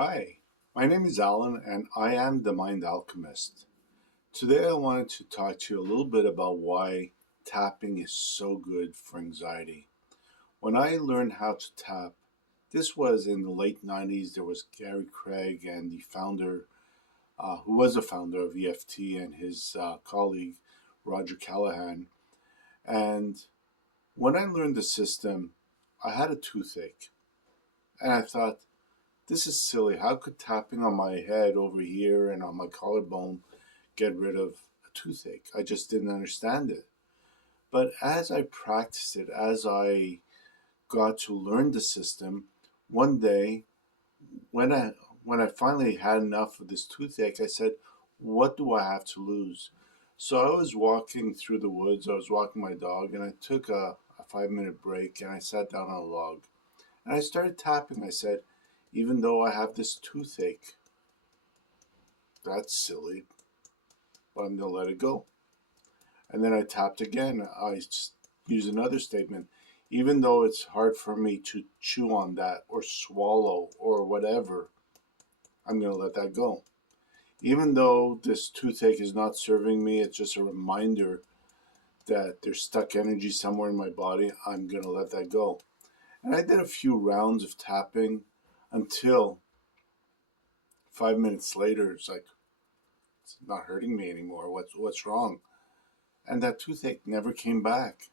Hi, my name is Alan and I am the Mind Alchemist. Today I wanted to talk to you a little bit about why tapping is so good for anxiety. When I learned how to tap, this was in the late 90s. There was Gary Craig and the founder, who was the founder of EFT, and his colleague, Roger Callahan. And when I learned the system, I had a toothache. And I thought, this is silly. How could tapping on my head over here and on my collarbone get rid of a toothache? I just didn't understand it. But as I practiced it, as I got to learn the system, one day when I when I finally had enough of this toothache, I said, "What do I have to lose?" So I was walking through the woods. I was walking my dog, and I took a 5 minute break, and I sat down on a log, and I started tapping. I said, "Even though I have this toothache, that's silly, but I'm gonna let it go." And then I tapped again. I used another statement. Even though it's hard for me to chew on that or swallow or whatever, I'm going to let that go. Even though this toothache is not serving me, it's just a reminder that there's stuck energy somewhere in my body, I'm going to let that go. And I did a few rounds of tapping until 5 minutes later, it's like, it's not hurting me anymore. What's wrong? And that toothache never came back.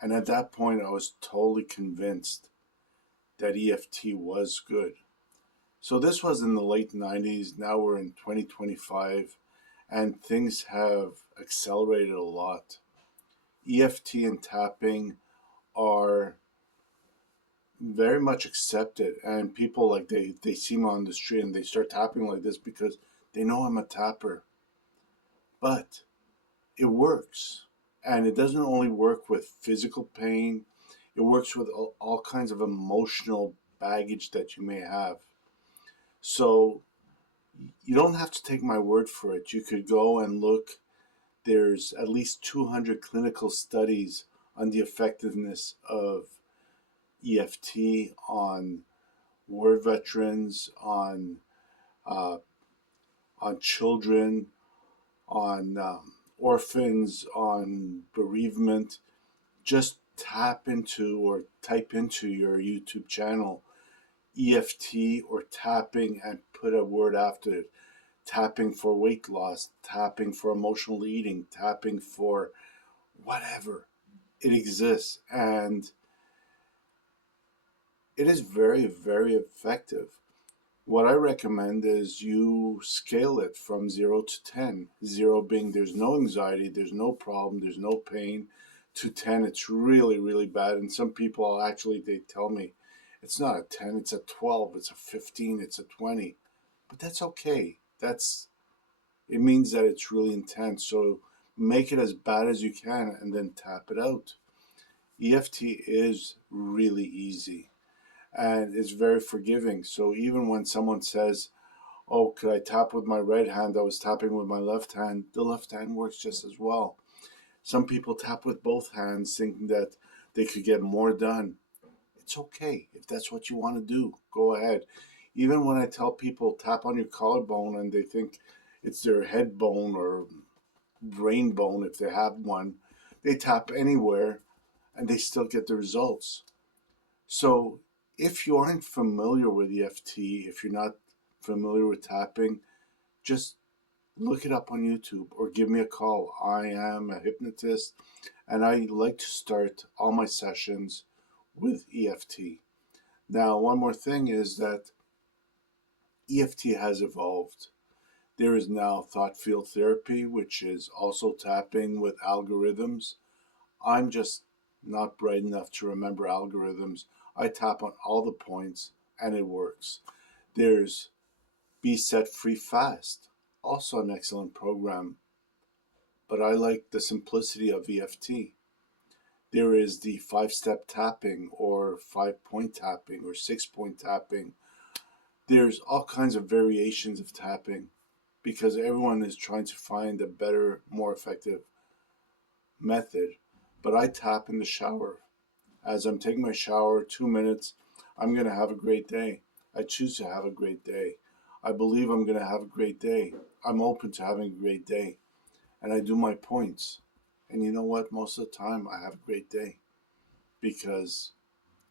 And at that point, I was totally convinced that EFT was good. So this was in the late 90s. Now we're in 2025, and things have accelerated a lot. EFT and tapping are very much accepted, and people like they see me on the street and they start tapping like this because they know I'm a tapper. But it works. And it doesn't only work with physical pain, it works with all kinds of emotional baggage that you may have. So you don't have to take my word for it. You could go and look. There's at least 200 clinical studies on the effectiveness of EFT on war veterans, uh, on children, on orphans, on bereavement. Just tap into or type into your YouTube channel EFT or tapping and put a word after it. Tapping for weight loss, tapping for emotional eating, tapping for whatever. It exists and it is very, very effective. What I recommend is you scale it from 0 to 10. 0 being there's no anxiety, there's no problem, there's no pain. To 10, it's really, really bad. And some people actually, they tell me it's not a 10, it's a 12, it's a 15, it's a 20. But that's okay. It means that it's really intense. So make it as bad as you can and then tap it out. EFT is really easy and it's very forgiving. So even when someone says, "Oh, could I tap with my right hand? I was tapping with my left hand," the left hand works just as well. Some people tap with both hands thinking that they could get more done. It's okay. If that's what you want to do, go ahead. Even when I tell people tap on your collarbone and they think it's their head bone or brain bone if they have one, they tap anywhere and they still get the results. So if you aren't familiar with EFT, if you're not familiar with tapping, just look it up on YouTube or give me a call. I am a hypnotist and I like to start all my sessions with EFT. Now, one more thing is that EFT has evolved. There is now thought field therapy, which is also tapping with algorithms. I'm just not bright enough to remember algorithms. I tap on all the points and it works. There's Be Set Free Fast, also an excellent program, but I like the simplicity of EFT. There is the 5 step tapping or 5 point tapping or 6 point tapping. There's all kinds of variations of tapping because everyone is trying to find a better, more effective method. But I tap in the shower. As I'm taking my shower, 2 minutes, I'm going to have a great day. I choose to have a great day. I believe I'm going to have a great day. I'm open to having a great day. And I do my points. And you know what? Most of the time, I have a great day because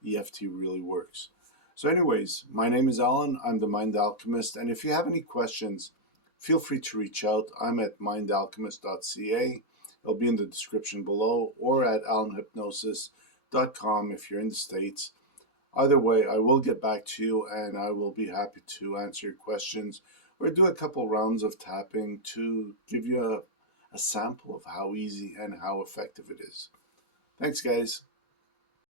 EFT really works. So, anyways, my name is Alan. I'm the Mind Alchemist. And if you have any questions, feel free to reach out. I'm at mindalchemist.ca. It'll be in the description below, or at alanhypnosis.com if you're in the States. Either way, I will get back to you and I will be happy to answer your questions or do a couple rounds of tapping to give you a sample of how easy and how effective it is. Thanks, guys.